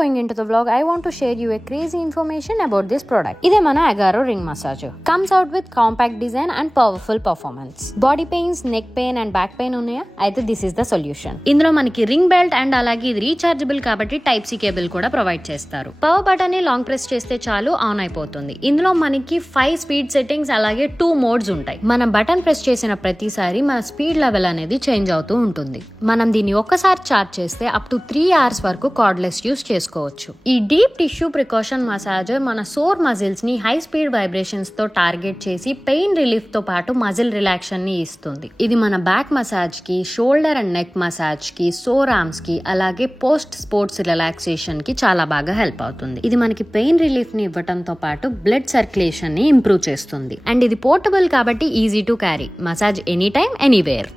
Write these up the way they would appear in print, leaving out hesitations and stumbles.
going into the vlog, I want to share you a crazy information about this product. ఇదే మన Agaro ring massager. Comes out with compact design and powerful performance. Body pains, neck pain and back pain ఉన్నాయా? అయితే this is the solution. ఇందులో మనకి ring belt and అలాగే ఇది rechargeable కాబట్టి type C cable కూడా ప్రొవైడ్ చేస్తారు. పవర్ బటన్ ని లాంగ్ ప్రెస్ చేస్తే చాలు ఆన్ అయిపోతుంది. ఇందులో మనకి 5 స్పీడ్ సెట్టింగ్స్ అలాగే 2 మోడ్స్ ఉంటాయి. మనం బటన్ ప్రెస్ చేసిన ప్రతిసారి మన స్పీడ్ లెవెల్ అనేది చేంజ్ అవుతూ ఉంటుంది. మనం దీన్ని ఒక్కసారి చార్జ్ చేస్తే అప్ టు 3 hours వరకు కార్డ్లెస్ యూస్ చేసుకోవచ్చు. ఈ డీప్ టిష్యూ ప్రికాషన్ మసాజర్ మన సోర్ మజిల్స్ ని హై స్పీడ్ వైబ్రేషన్స్ తో టార్గెట్ చేసి పెయిన్ రిలీఫ్ తో పాటు మజిల్ రిలాక్షన్ ని ఇస్తుంది. ఇది మన బ్యాక్ మసాజ్ కి, షోల్డర్ అండ్ నెక్ మసాజ్ కి, సోర్ ఆర్మ్స్ కి అలాగే పోస్ట్ స్పోర్ట్స్ రిలాక్సేషన్ కి చాలా బాగా హెల్ప్ అవుతుంది. ఇది మనకి పెయిన్ రిలీఫ్ ని ఇవ్వడంతో పాటు బ్లడ్ సర్క్యులేషన్ ని ఇంప్రూవ్ చేస్తుంది. అండ్ ఇది పోర్టబుల్ కాబట్టి easy to carry, massage any time anywhere.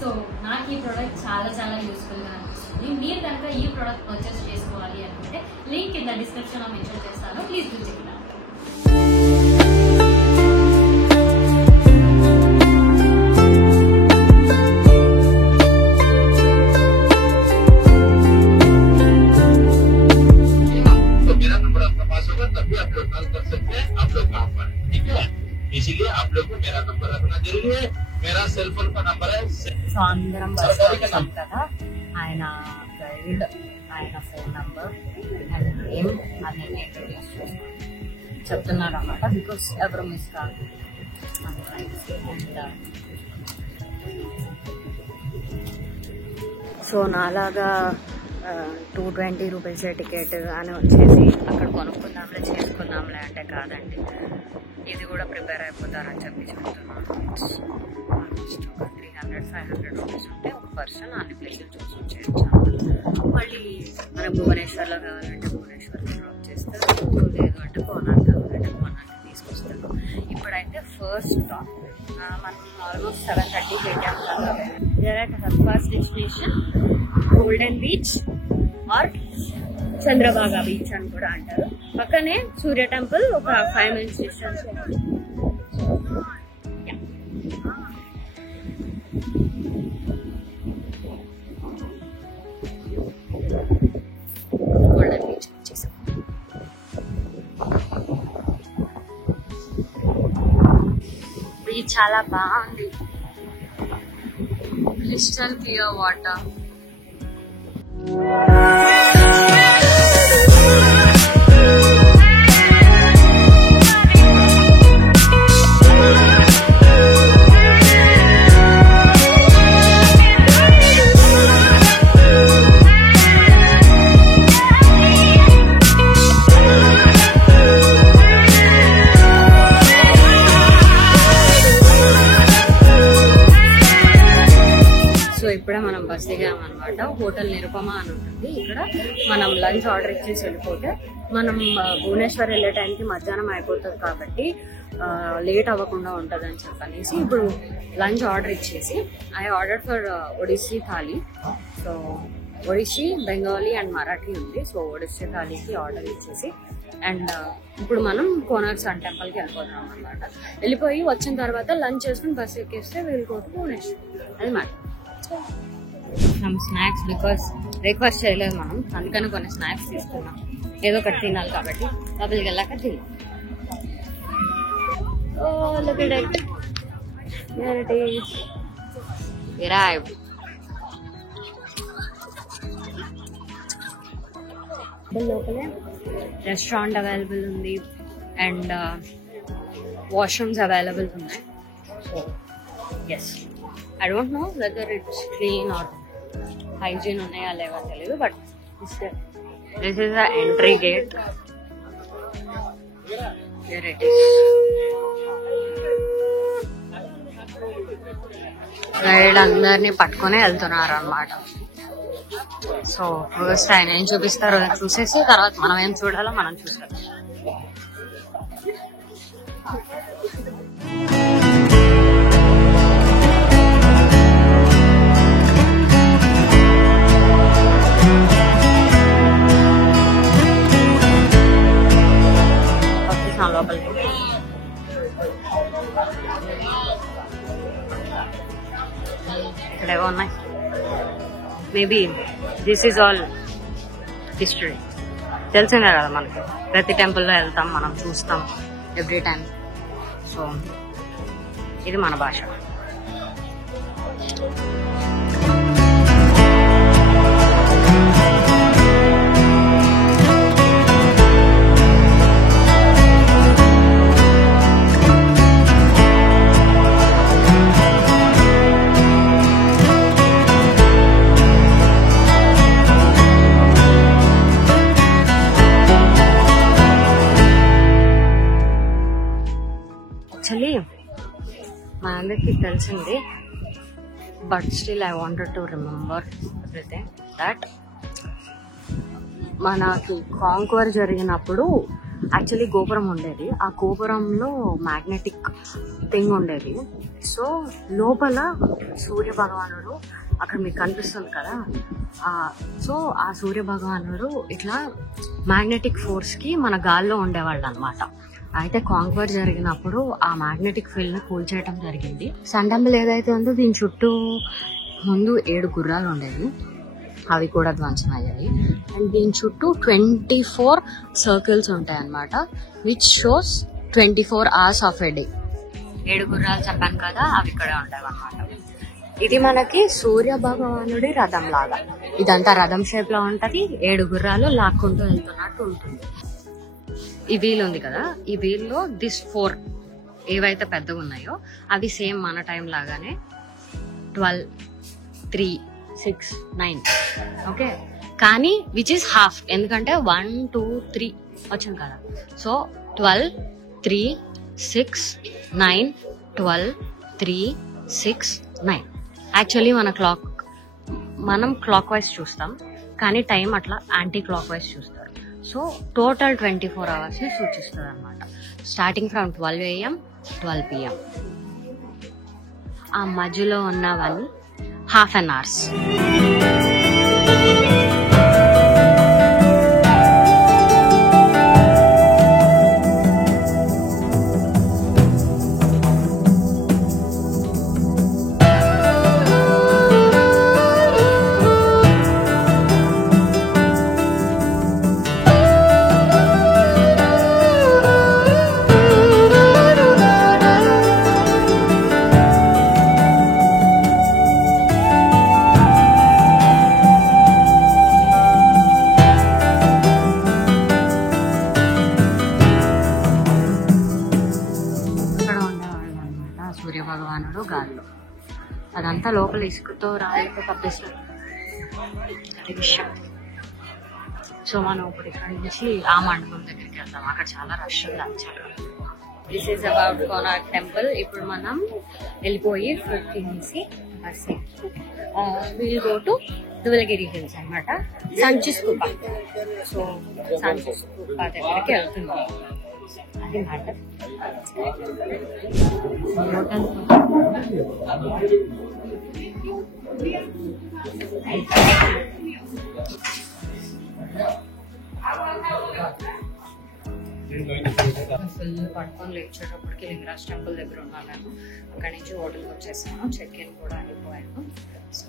So నాకు ఈ ప్రోడక్ట్ చాలా చాలా యూస్ఫుల్ గా అనిపిస్తుంది. మీరు కనుక ఈ ప్రోడక్ట్ పర్చేస్ చేసుకోవాలి అనుకుంటే లింక్ కింద డిస్క్రిప్షన్ లో మెన్షన్ చేస్తాను. Please do check it out. इसीलिए आप लोग को मेरा नंबर रखना जरूरी है. मेरा सेल फोन का नंबर है. సో అందరం వచ్చాం కదా, ఆయన గైడ్, ఆయన ఫోన్ నంబర్ అండ్ నేమ్ అన్ని ఇంట్రడ్యూస్ చెప్తున్నారు అన్నమాట. బికాస్ ఎవరు మిస్ కాదు. సో నాలాగా 220 రూపీస్ టికెట్ అని వచ్చేసి అక్కడ కొనుక్కుందాంలే చేసుకుందాంలే అంటే కాదండి. ఇది కూడా ప్రిపేర్ అయిపోతారని చెప్పి చెప్తున్నాను. 300-500 రూపీస్ ఉంటే ఒక పర్సన్ అన్ని ప్లేసులు చూసి చేయొచ్చు. మళ్ళీ మనం భువనేశ్వర్లో కావాలంటే భువనేశ్వర్లో డ్రాప్ చేస్తారు, లేదు అంటే కోనార్ కావాలంటే కోనార్కి తీసుకొస్తారు. ఇప్పుడైతే ఫస్ట్ స్టాప్ మనం ఆల్మోస్ట్ 7:30 పెట్టాం కదా. First destination golden beach or Chandrabhaga beach అని కూడా అంటారు. పక్కనే సూర్య టెంపుల్ ఒక 5 minutes డిస్టెన్స్. గోల్డెన్ బీచ్ వచ్చేసాం. బీచ్ చాలా బాగుంది, క్రిస్టల్ క్లియర్ వాటర్. ఇప్పుడే మనం బస్ దిగామన్నమాట. హోటల్ నిరుపమ అని ఉంటుంది. ఇక్కడ మనం లంచ్ ఆర్డర్ ఇచ్చేసి వెళ్ళిపోతే మనం భువనేశ్వర్ వెళ్ళే టైంకి మధ్యాహ్నం అయిపోతుంది కాబట్టి లేట్ అవ్వకుండా ఉంటుంది అని చెప్పనేసి ఇప్పుడు లంచ్ ఆర్డర్ ఇచ్చేసి I order for Odissi thali. So Odissi, Bengali and Marathi ఉంది. సో ఒడిస్సీ థాలీకి ఆర్డర్ ఇచ్చేసి అండ్ ఇప్పుడు మనం కోనార్క్ సన్ టెంపుల్కి వెళ్ళిపోతాం అన్నమాట. వెళ్ళిపోయి వచ్చిన తర్వాత లంచ్ చేసుకుని బస్సు ఎక్కేస్తే వెళ్ళిపోతే భువనేశ్వర్. అది మాట సమ్ స్నాక్స్, బికాస్ బ్రేక్ఫాస్ట్ చేయలేదు మనం, అందుకని కొన్ని స్నాక్స్ తీసుకున్నాం. ఏదో ఒకటి తినాలి కాబట్టి లోపలికి వెళ్ళాక తిన్నాం. Oh, look at it. There it is. We arrived. లోపలే రెస్టారెంట్ అవైలబుల్ ఉంది అండ్ వాష్రూమ్స్ అవైలబుల్ ఉన్నాయి. So yes, I don't know whether it's clean or hygiene ఉన్నాయా లేవో తెలియదు, but this is the entry gate. Here it is. Guide అందరినీ పట్టుకుని వెళ్తున్నారు అన్నమాట. సో ఫస్ట్ ఆయన ఏం చూపిస్తారో చూసేసి తర్వాత మనం ఏం చూడాలో మనం చూస్తాం. లోపలికి ఇక్కడేవో ఉన్నాయి. Maybe this is all history. తెలిసిందే కదా మనకి, ప్రతి టెంపుల్లో వెళ్తాం మనం, చూస్తాం ఎవ్రీ టైం. సో ఇది మన భాష. యాక్చువల్లీ మా అందరికి తెలిసింది, but still I wanted to remember everything that మనకి కాంక్వర్ జరిగినప్పుడు యాక్చువల్లీ గోపురం ఉండేది. ఆ గోపురంలో మ్యాగ్నెటిక్ థింగ్ ఉండేది. సో లోపల సూర్య భగవానుడు అక్కడ మీకు కనిపిస్తుంది కదా, సో ఆ సూర్య భగవానుడు ఇట్లా మ్యాగ్నెటిక్ ఫోర్స్ కి మన గాల్లో ఉండేవాళ్ళు అనమాట. అయితే కాంక్వర్ జరిగినప్పుడు ఆ మ్యాగ్నెటిక్ ఫీల్డ్ ని కూల్చేయటం జరిగింది. సన్ టెంపుల్ ఏదైతే ఉందో దీని చుట్టూ ముందు 7 గుర్రాలు ఉండేవి, అవి కూడా ధ్వంసం అయ్యాయి. అండ్ దీని చుట్టూ 24 సర్కిల్స్ ఉంటాయి అన్నమాట, which shows 24 hours of a day. 7 గుర్రాలు చెప్పాను కదా, అవి ఇక్కడే ఉంటాయి అన్నమాట. ఇది మనకి సూర్య భగవానుడి రథం లాగా, ఇదంతా రథం షేప్ లో ఉంటది. 7 గుర్రాలు లాక్కుంటూ వెళ్తున్నట్టు ఉంటుంది. ఈ వీల్ ఉంది కదా, ఈ వీల్ లో దిస్ 4 ఏవైతే పెద్దగా ఉన్నాయో అవి సేమ్ మన టైం లాగానే 12, 3, 6, 9 ఓకే. కానీ విచ్ ఇస్ హాఫ్, ఎందుకంటే 1, 2, 3 వచ్చింది కదా. సో 12, 3, 6, 9, 12, 3, 6, 9. యాక్చువల్లీ మనం క్లాక్ వైజ్ చూస్తాం, కానీ టైం అట్లా యాంటీ క్లాక్ వైజ్ చూస్తారు. సో టోటల్ 24 hours ని సూచిస్తుంది అనమాట, స్టార్టింగ్ ఫ్రమ్ 12 AM 12 PM. ఆ మధ్యలో ఉన్నవన్నీ ½ an hour. భగవానుడు గాల్లో, అదంతా లోపల ఇసుకతో రాళ్ళతో కప్పేస్తారు అది విషయం. సో మనం ఇప్పుడు ఇక్కడ నుంచి ఆ మండపం దగ్గరికి వెళ్తాం, అక్కడ చాలా రష్ ఉంది. This is about Konark temple. ఇప్పుడు మనం వెళ్ళిపోయి ఫుడ్ తినేసి bus will go to Dhavalagiri hills అనమాట, సంచి స్తూప. సో సంచి స్తూప దగ్గరికి వెళ్తున్నాం, అది మ్యాటర్. ఫుల్ పట్టుకొని లేచేటప్పటికి లింగరాజ్ టెంపుల్ దగ్గర ఉన్నాను నేను. అక్కడి నుంచి హోటల్కి వచ్చేసాను, చెక్ ఇన్ కూడా అయిపోయాను. So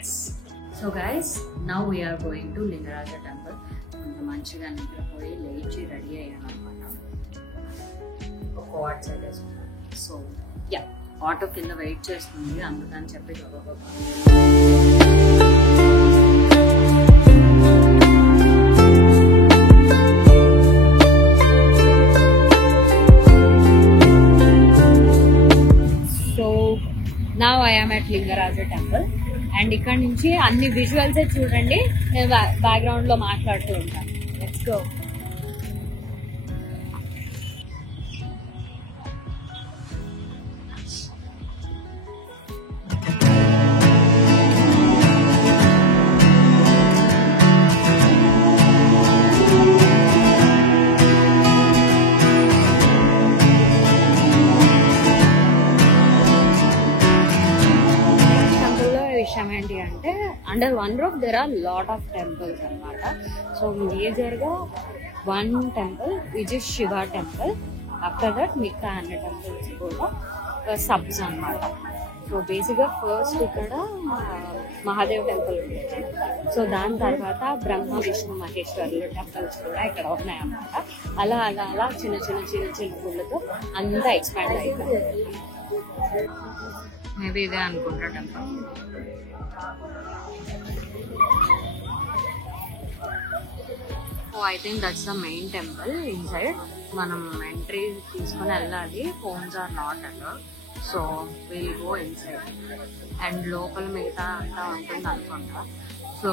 yes, so guys now we are going to Lingaraja temple. కొంచెం మంచిగా నిద్రపోయి లేచి రెడీ అయ్యాను అనమాట. ఒక వాట్ సైడ్ వేసుకున్నాను. సో యా, ఆటో కింద వెయిట్ చేస్తుంది, అందుకని చెప్పి now I am at Lingaraja temple. And ఇక్కడ నుంచి అన్ని విజువల్స్ చూడండి, నేను బ్యాక్గ్రౌండ్ లో మాట్లాడుతూ ఉంటాను. Let's go. ఏంటి అంటే under one roof there are lot of temples అనమాట. సో మేజర్ గా one temple which is Shiva temple. After that మిగతా అన్ని టెంపుల్స్ కూడా సబ్స్ అనమాట. సో బేసిక్ గా ఫస్ట్ ఇక్కడ మహాదేవ్ టెంపుల్ ఉండేది. సో దాని తర్వాత బ్రహ్మ విష్ణు మహేశ్వరులు టెంపుల్స్ కూడా ఇక్కడ ఉన్నాయన్నమాట. అలా అలా అలా చిన్న చిన్న చిన్న చిన్న గుళ్ళతో అంతా ఎక్స్పాండ్ అయిపోయింది. మేబీ ఇదే అనుకుంటా temple. I think that's the main temple. Inside మనం ఎంట్రీ తీసుకుని వెళ్ళాలి. Phones are not allowed. So will go inside. And లోపల మిగతా అంతా ఉంటుంది అనుకుంటా. సో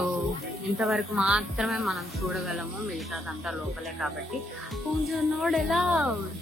ఇంతవరకు మాత్రమే మనం చూడగలము, మిగతాదంతా లోపలే కాబట్టి phones are not allowed.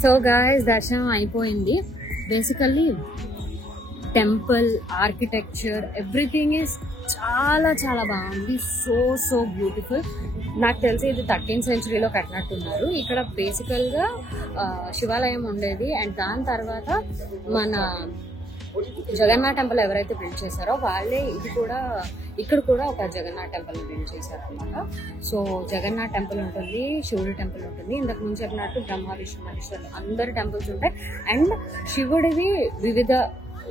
So guys దర్శనం అయిపోయింది. Basically temple architecture everything is చాలా చాలా బాగుంది. So beautiful. నాకు తెలిసి ఇది 13th centuryలో కట్టినట్టున్నారు. ఇక్కడ బేసికల్ గా శివాలయం ఉండేది. అండ్ దాని తర్వాత మన జగన్నాథ్ టెంపుల్ ఎవరైతే బిల్డ్ చేశారో వాళ్ళే ఇది కూడా, ఇక్కడ కూడా ఒక జగన్నాథ్ టెంపుల్ ని బిల్డ్ చేశారు అనమాట. సో జగన్నాథ్ టెంపుల్ ఉంటుంది, శివుడి టెంపుల్ ఉంటుంది. ఇంతకు ముందు చెప్పినట్టు బ్రహ్మ విష్ణు మహేశ్వరులు అందరు టెంపుల్స్ ఉంటాయి. అండ్ శివుడివి వివిధ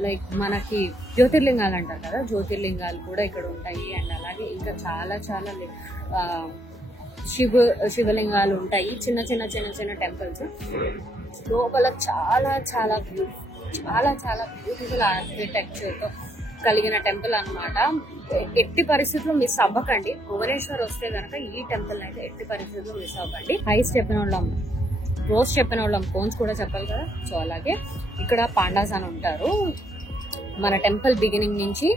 లైక్ మనకి జ్యోతిర్లింగాలు అంటారు కదా, జ్యోతిర్లింగాలు కూడా ఇక్కడ ఉంటాయి. అండ్ అలాగే ఇంకా చాలా చాలా శివలింగాలు ఉంటాయి. చిన్న చిన్న చిన్న చిన్న టెంపుల్స్. లోపల చాలా చాలా బ్యూటిఫుల్ ఆర్కిటెక్చర్ తో కలిగిన టెంపుల్ అన్నమాట. ఎట్టి పరిస్థితుల్లో మిస్ అవ్వకండి. భువనేశ్వర్ వస్తే కనుక ఈ టెంపుల్ అయితే ఎట్టి పరిస్థితుల్లో మిస్ అవ్వకండి. హైస్ చెప్పిన వాళ్ళం, రోజ్ చెప్పిన వాళ్ళం, కోన్స్ కూడా చెప్పాలి కదా. సో అలాగే ఇక్కడ పాండాస్ అని ఉంటారు. మన టెంపుల్ బిగినింగ్ నుంచి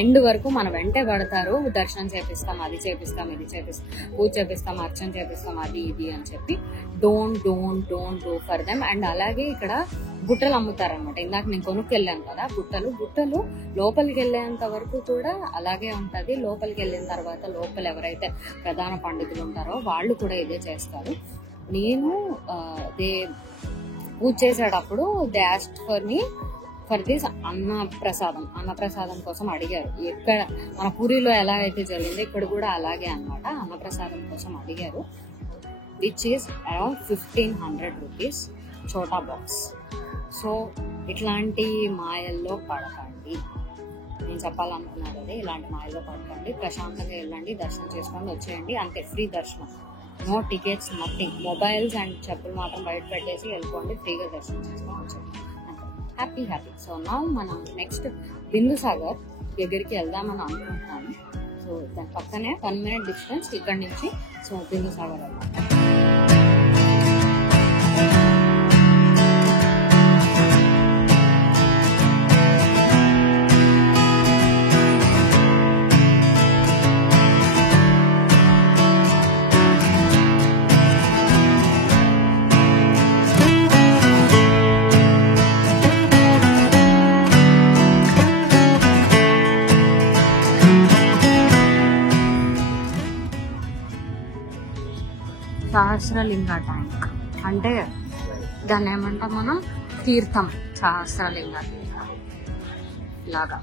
ఎండ్ వరకు మన వెంటే పడతారు. దర్శనం చేపిస్తాం, అది చేపిస్తాం, ఇది చేపిస్తాం, పూజ చేపిస్తాం, అర్చన చేపిస్తాం, అది ఇది అని చెప్పి don't do for them. And అలాగే ఇక్కడ బుట్టలు అమ్ముతారనమాట. ఇందాక నేను కొనుక్కెళ్ళాను కదా బుట్టలు లోపలికి వెళ్ళేంత వరకు కూడా అలాగే ఉంటది. లోపలికి వెళ్ళిన తర్వాత లోపల ఎవరైతే ప్రధాన పండితులు ఉంటారో వాళ్ళు కూడా ఇదే చేస్తారు. నేను పూజ చేసేటప్పుడు దే ఆస్క్డ్ ఫర్ దిస్ అన్నప్రసాదం కోసం అడిగారు. ఎక్కడ మన పూరిలో ఎలా అయితే జరిగిందో ఇక్కడ కూడా అలాగే అన్నమాట. అన్నప్రసాదం కోసం అడిగారు. విచ్ ఈస్ అరౌండ్ 1500 rupees చోటా బాక్స్. సో ఇట్లాంటి మాయల్లో పడకండి. నేను చెప్పాలనుకున్నాను అదే, ఇలాంటి మాయల్లో పడకండి. ప్రశాంతంగా వెళ్ళండి, దర్శనం చేసుకొని వచ్చేయండి. అంతే, ఫ్రీ దర్శనం, no tickets, nothing. Mobiles and చెప్పులు మాత్రం బయట పెట్టేసి వెళ్ళిపోండి, ఫ్రీగా దర్శనం చేసుకొని వచ్చేయండి. హ్యాపీ. సో నా మనం నెక్స్ట్ బిందుసాగర్ దగ్గరికి వెళ్దామని అనుకుంటున్నాను. సో దాని పక్కనే 1 minute డిస్టెన్స్ ఇక్కడ నుంచి. సో బిందుసాగర్ వెళ్దాం. సహస్రలింగ ట్యాంక్ అంటే దాన్ని ఏమంటాం మనం, తీర్థం, సహస్రలింగ తీర్థం లాగా.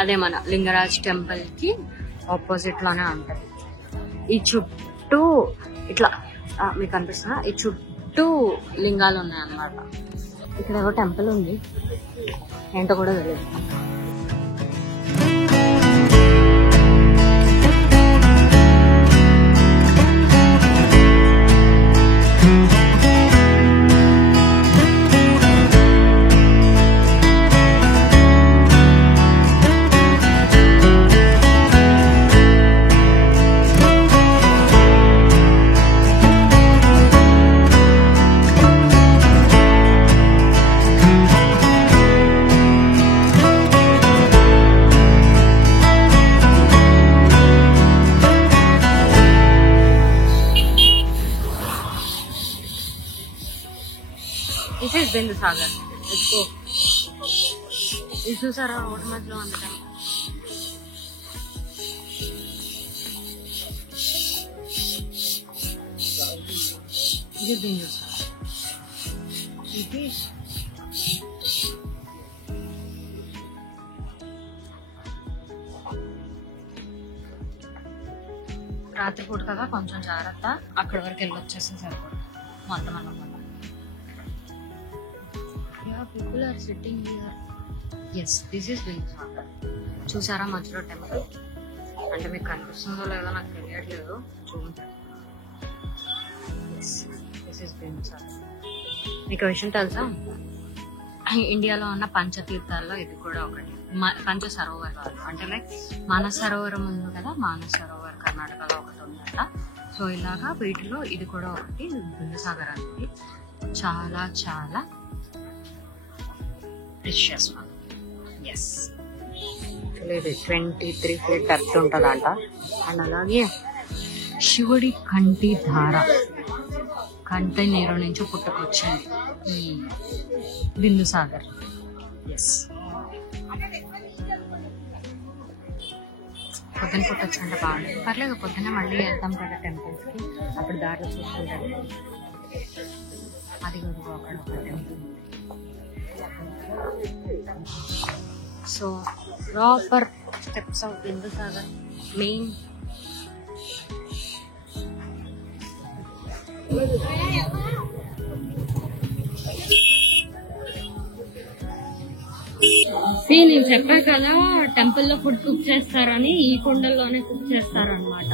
అదే మన లింగరాజ్ టెంపుల్ కి ఆపోజిట్ లోనే ఉంటది. ఈ చుట్టూ ఇట్లా మీకు అనిపిస్తున్నా, ఈ చుట్టూ లింగాలు ఉన్నాయన్నమాట. ఇక్కడ ఏదో టెంపుల్ ఉంది, ఏంటో కూడా తెలియదు. This is Bindusagar. Let's go. This is our road mudlo on the time. ఇది బిందుసాగర్. ఇది రాత్రిపూట కదా కొంచెం జాగ్రత్త, అక్కడి వరకు వెళ్ళి వచ్చేసి సరిపోదు మొత్తం అన్నమాట. People are sitting here. Yes, this is Bindusagar. చూసారా మధ్యలో టెంపుల్? అంటే మీకు కనిపిస్తుందో లేదో నాకు తెలియట్లేదు, చూడండి. This is Bindusagar. మీకు విషయం తెలుసా, ఇండియాలో ఉన్న పంచతీర్థాల్లో ఇది కూడా ఒకటి. పంచ సరోవరాలు అంటే లైక్ మానస సరోవరం ఉంది కదా, మానస సరోవర్ కర్ణాటకలో ఒకటి ఉందట. సో ఇలాగా వీటిలో ఇది కూడా ఒకటి. బిందుసాగర్ అనేది చాలా చాలా ప్రెషియస్ వన్. ఎస్, ఇది 23 feet డెప్త్ ఉంటుందంట. అండ్ అలాగే శివుడి కంటి ధార, కంటి నీరు నుంచి పుట్టుకొచ్చింది ఈ బిందుసాగర్. ఎస్, పొద్దున పుట్టొచ్చు అంటే బాగుంటుంది. పర్లేదు, పొద్దున్న మళ్ళీ వెళ్తాం కదా టెంపుల్స్కి, అప్పుడు దారిలో చూసుకుంటారు. అది కూడా అక్కడ ఒక temple. So proper steps of Bindusagar main. నేను చెప్పా కదా టెంపుల్ లో ఫుడ్ కుక్ చేస్తారని, ఈ కుండల్లోనే కుక్ చేస్తారు అనమాట.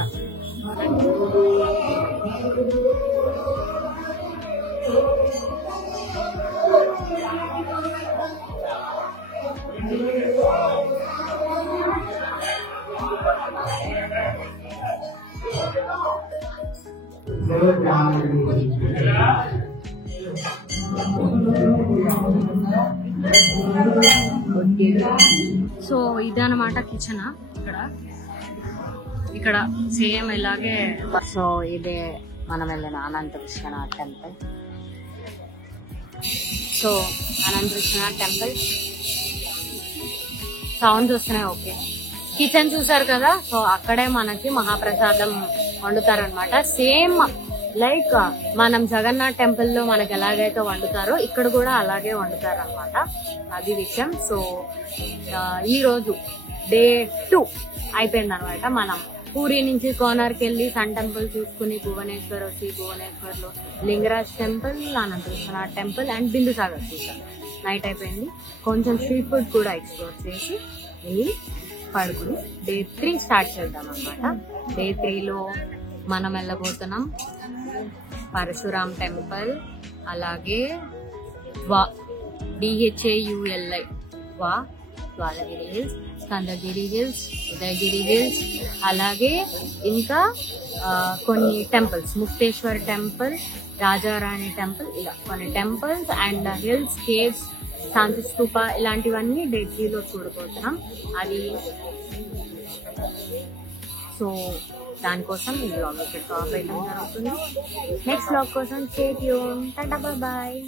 సో ఇదన్నమాట కిచెన్. ఇక్కడ సేమ్ ఇలాగే. సో ఇదే మనం వెళ్ళిన అనంత విశ్వనాథ్ టెంపుల్. సో అనంత విశ్వనాథ్ టెంపుల్ సౌండ్స్ వస్తున్నాయి. ఓకే, కిచెన్ చూసారు కదా. సో అక్కడే మనకి మహాప్రసాదం వండుతారనమాట. సేమ్ లైక్ మనం జగన్నాథ్ టెంపుల్ లో మనకి ఎలాగైతే వండుతారో ఇక్కడ కూడా అలాగే వండుతారు అనమాట. అది విషయం. సో ఈ రోజు డే 2 అయిపోయింది అనమాట. మనం పూరి నుంచి కోనార్కి వెళ్ళి సన్ టెంపుల్ చూసుకుని భువనేశ్వర్ వచ్చి, భువనేశ్వర్ లో Lingaraj temple, Ananta Vishwanath temple and Bindusagar చూసాం. నైట్ అయిపోయింది. కొంచెం స్ట్రీట్ ఫుడ్ కూడా ఎక్స్ప్లోర్ చేసి వెళ్ళి పడుకుని డే 3 స్టార్ట్ చేద్దాం అనమాట. డే 3లో మనం వెళ్ళబోతున్నాం పరశురామ్ టెంపుల్, అలాగే DHAULI Dwaragiri hills, Skandagiri hills, Udayagiri hills, అలాగే ఇంకా కొన్ని temples, Mukteshwar temple, Rajarani temple, ఇలా కొన్ని temples and hills, caves, Shanti Stupa, ఇలాంటివన్నీ డే 3లో చూడబోతున్నాం. అది సో దానికోసం ఈ బ్లాగ్ ఇక్కడ టాప్ అయితే జరుగుతుంది. నెక్స్ట్ బ్లాగ్ కోసం స్టే ట్యూన్. టాటా, బాయ్.